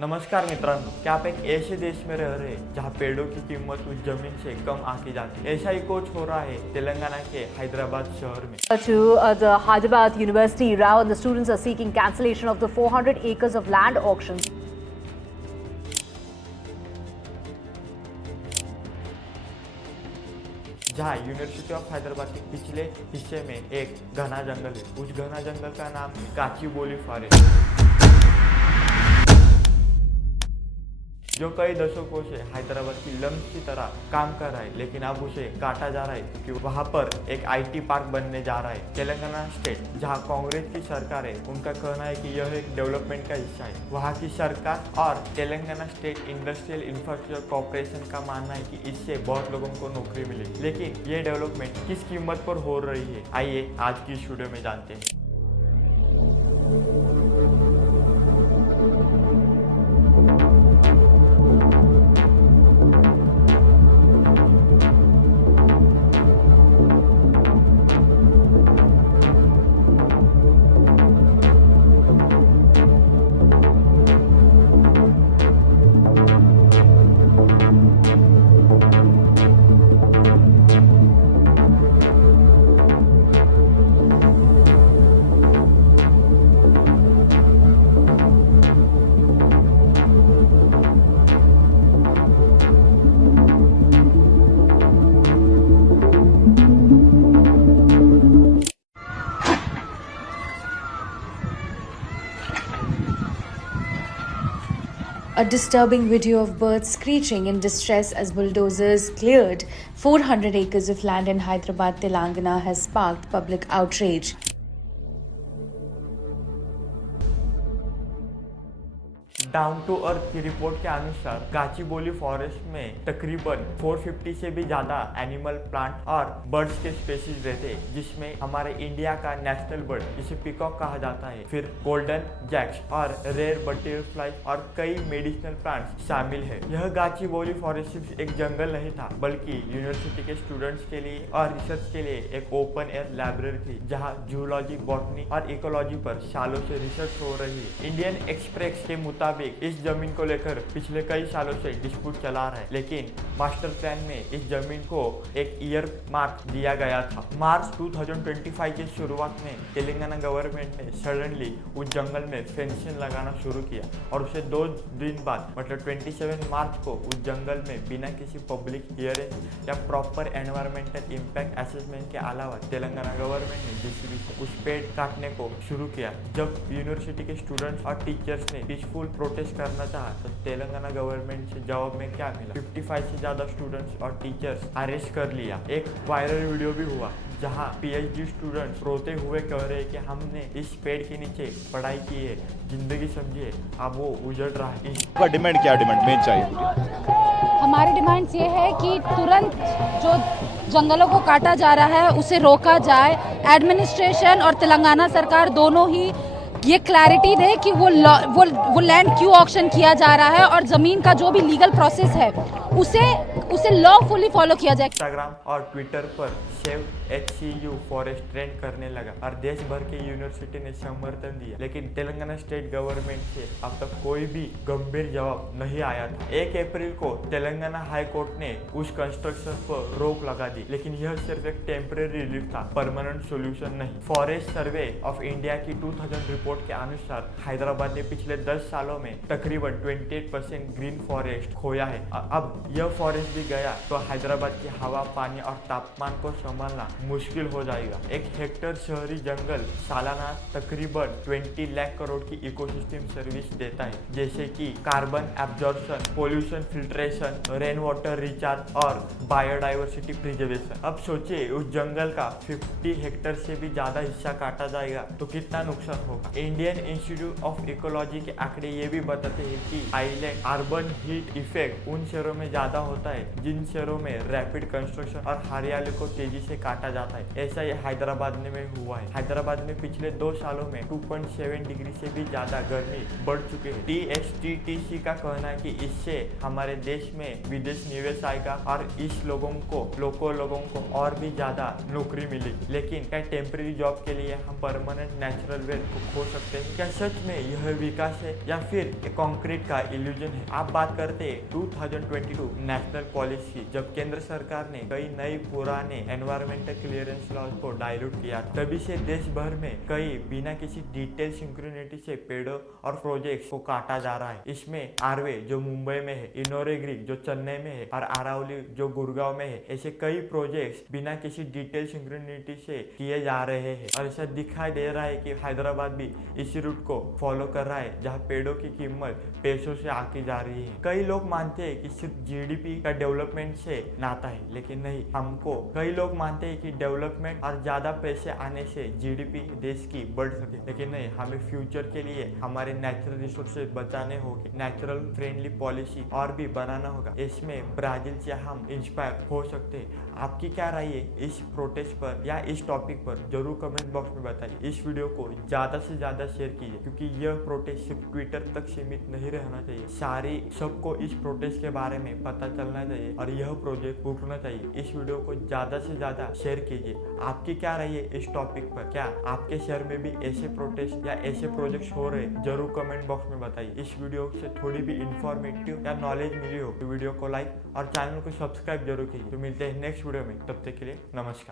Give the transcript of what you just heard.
नमस्कार मित्रांनो, क्या आप एक ऐसे देश में रह रहे हैं जहां पेड़ों की कीमत उस जमीन से कम आंकी जाती है। ऐसा ही कुछ हो रहा है तेलंगाना के हैदराबाद शहर में। To the Hyderabad University, Rao and the students are seeking cancellation of the 400 acres of land auctions. जहां यूनिवर्सिटी ऑफ हैदराबाद के पिछले हिस्से में एक घना जंगल है। उस घना जंगल का नाम है काचीबोली फॉरेस्ट, जो कई दशकों से हैदराबाद की लम्स की तरह काम कर रहा है, लेकिन अब उसे काटा जा रहा है क्योंकि वहां पर एक आईटी पार्क बनने जा रहा है। तेलंगाना स्टेट, जहां कांग्रेस की सरकार है, उनका कहना है कि यह एक डेवलपमेंट का हिस्सा है। वहां की सरकार और Telangana state industrial infrastructure corporation का मानना है कि इससे बहुत लोगों को नौकरी मिलेगी। लेकिन ये डेवलपमेंट किस कीमत पर हो रही है, आइए आज की इस वीडियो में जानते हैं। A disturbing video of birds screeching in distress as bulldozers cleared 400 acres of land in Hyderabad, Telangana has sparked public outrage. Down to earth की रिपोर्ट के अनुसार गाचीबोली फॉरेस्ट में तकरीबन 450 से भी ज्यादा एनिमल, प्लांट और बर्ड्स के स्पेसीज रहते हैं, जिसमें हमारे इंडिया का नेशनल बर्ड जिसे पीकॉक कहा जाता है, फिर गोल्डन जैक्स और रेयर बटरफ्लाई और कई मेडिसिनल प्लांट्स शामिल है। यह गाचीबोली फॉरेस्ट सिर्फ एक जंगल नहीं था, बल्कि यूनिवर्सिटी के स्टूडेंट्स के लिए और रिसर्च के लिए एक ओपन एयर लाइब्रेरी थी, जहाँ जूलॉजी, बॉटनी और इकोलॉजी पर सालों से रिसर्च हो रही है। इंडियन एक्सप्रेस के मुताबिक इस जमीन को लेकर पिछले कई सालों से डिस्प्यूट चला रहा है, लेकिन मास्टर प्लान में इस जमीन को एक ईयर मार्क दिया गया था। मार्च 2025 की शुरुआत में तेलंगाना गवर्नमेंट ने सडनली उस जंगल में फेंसिंग लगाना शुरू किया और उसे 2 दिन बाद मतलब 27 मार्च को उस जंगल में बिना किसी पब्लिक हियरिंग या प्रॉपर एनवायरमेंटल इम्पैक्ट असेसमेंट के अलावा तेलंगाना गवर्नमेंट ने जेसीबी से उस पेड़ काटने को शुरू किया। जब यूनिवर्सिटी के स्टूडेंट्स और टीचर्स ने पीसफुल प्रोटेस्ट करना चाहा तो तेलंगाना गवर्नमेंट से जवाब में क्या मिला? 55 से ज्यादा स्टूडेंट्स और टीचर्स अरेस्ट कर लिया। एक वायरल वीडियो भी हुआ जहां पीएचडी स्टूडेंट्स रोते हुए कह रहे हैं कि हमने इस पेड़ के नीचे पढ़ाई की है, जिंदगी समझी है, अब वो उजड़ रहा है। का डिमांड क्या डिमांड मेन चाहिए? हमारी डिमांड्स ये है कि तुरंत जो जंगलों को काटा जा रहा है उसे रोका जाए। एडमिनिस्ट्रेशन और तेलंगाना सरकार दोनों ही ये क्लैरिटी दे कि वो लैंड क्यों ऑक्शन किया जा रहा है और ज़मीन का जो भी लीगल प्रोसेस है उसे लॉफुली फॉलो किया जाए। इंस्टाग्राम और ट्विटर पर सेव HCU फॉरेस्ट ट्रेंड करने लगा और देश भर के यूनिवर्सिटी ने समर्थन दिया, लेकिन तेलंगाना स्टेट गवर्नमेंट से अब तक कोई भी गंभीर जवाब नहीं आया था। 1 अप्रैल को तेलंगाना हाई कोर्ट ने उस कंस्ट्रक्शन पर रोक लगा दी, लेकिन यह सिर्फ एक टेम्परेरी रिलीफ था, परमानेंट सोल्यूशन नहीं। फॉरेस्ट सर्वे ऑफ इंडिया की 2000 रिपोर्ट के अनुसार हैदराबाद ने पिछले 10 सालों में तकरीबन 28% ग्रीन फॉरेस्ट खोया है। अब यह फॉरेस्ट भी गया तो हैदराबाद की हवा, पानी और तापमान को संभालना मुश्किल हो जाएगा। 1 हेक्टेयर शहरी जंगल सालाना तकरीबन 20 लाख करोड़ की इकोसिस्टम सर्विस देता है, जैसे कि carbon absorption, pollution filtration, rain water recharge और बायोडाइवर्सिटी प्रिजर्वेशन। अब सोचिए, उस जंगल का 50 हेक्टेयर से भी ज्यादा हिस्सा काटा जाएगा तो कितना नुकसान होगा। इंडियन इंस्टीट्यूट ऑफ इकोलॉजी के आंकड़े ये भी बताते हैं कि आइलैंड अर्बन हीट इफेक्ट उन शहरों में ज्यादा होता है जिन शहरों में रैपिड कंस्ट्रक्शन और हरियाली को तेजी से काटा काटा जाता है। ऐसा ही हैदराबाद में हुआ है। हैदराबाद में पिछले 2 सालों में 2.7 डिग्री से भी ज्यादा गर्मी बढ़ चुकी है। THTTC का कहना है कि इससे हमारे देश में विदेश निवेश आएगा और इस लोगों को और भी ज्यादा नौकरी मिलेगी। लेकिन क्या टेम्पररी जॉब के लिए हम परमानेंट नेचुरल वेल्थ को खो सकते हैं? क्या सच में यह विकास है या फिर कंक्रीट का इल्यूजन है? आप बात करते हैं 2022 नेशनल पॉलिसी, जब केंद्र सरकार ने कई नए पुराने एनवायरमेंटल क्लियरेंस लॉज को डायलूट किया, तभी से देश भर में कई बिना किसी डिटेल सिंक्रोनिटी से पेड़ों और प्रोजेक्ट्स को काटा जा रहा है। इसमें आरवे जो मुंबई में है, इनोरेग्रिक जो चेन्नई में है और आरावली जो गुड़गांव में है, ऐसे कई प्रोजेक्ट्स बिना किसी डिटेल सिंक्रोनिटी से किए जा रहे हैं। और ऐसा दिखाई दे रहा है कि हैदराबाद भी इसी रूट को फॉलो कर रहा है, जहाँ पेड़ों की कीमत पैसों से आकी जा रही है। कई लोग मानते हैं कि सिर्फ जीडीपी का डेवलपमेंट से नाता है, लेकिन नहीं। कई लोग मानते हैं कि डेवलपमेंट और ज्यादा पैसे आने से जीडीपी देश की बढ़ सके, लेकिन नहीं। हमें फ्यूचर के लिए हमारे नेचुरल रिसोर्सेज बचाने होंगे, नेचुरल फ्रेंडली पॉलिसी और भी बनाना होगा। इसमें ब्राजील से हम इंस्पायर हो सकते हैं। आपकी क्या राय है इस प्रोटेस्ट पर या इस टॉपिक पर? जरूर कमेंट बॉक्स में बताइए। इस वीडियो को ज्यादा से ज्यादा शेयर कीजिए, क्योंकि यह प्रोटेस्ट सिर्फ ट्विटर तक सीमित नहीं रहना चाहिए। सबको इस प्रोटेस्ट के बारे में पता चलना चाहिए और यह प्रोजेक्ट रुकना चाहिए। इस वीडियो को ज्यादा से ज्यादा शेयर कीजिए। आपकी क्या राय है इस टॉपिक पर? क्या आपके शहर में भी ऐसे प्रोटेस्ट या ऐसे प्रोजेक्ट्स हो रहे? जरूर कमेंट बॉक्स में बताइए। इस वीडियो से थोड़ी भी इंफॉर्मेटिव या नॉलेज मिली हो तो वीडियो को लाइक और चैनल को सब्सक्राइब जरूर कीजिए। तो मिलते हैं नेक्स्ट वीडियो में, तब तक के लिए नमस्कार।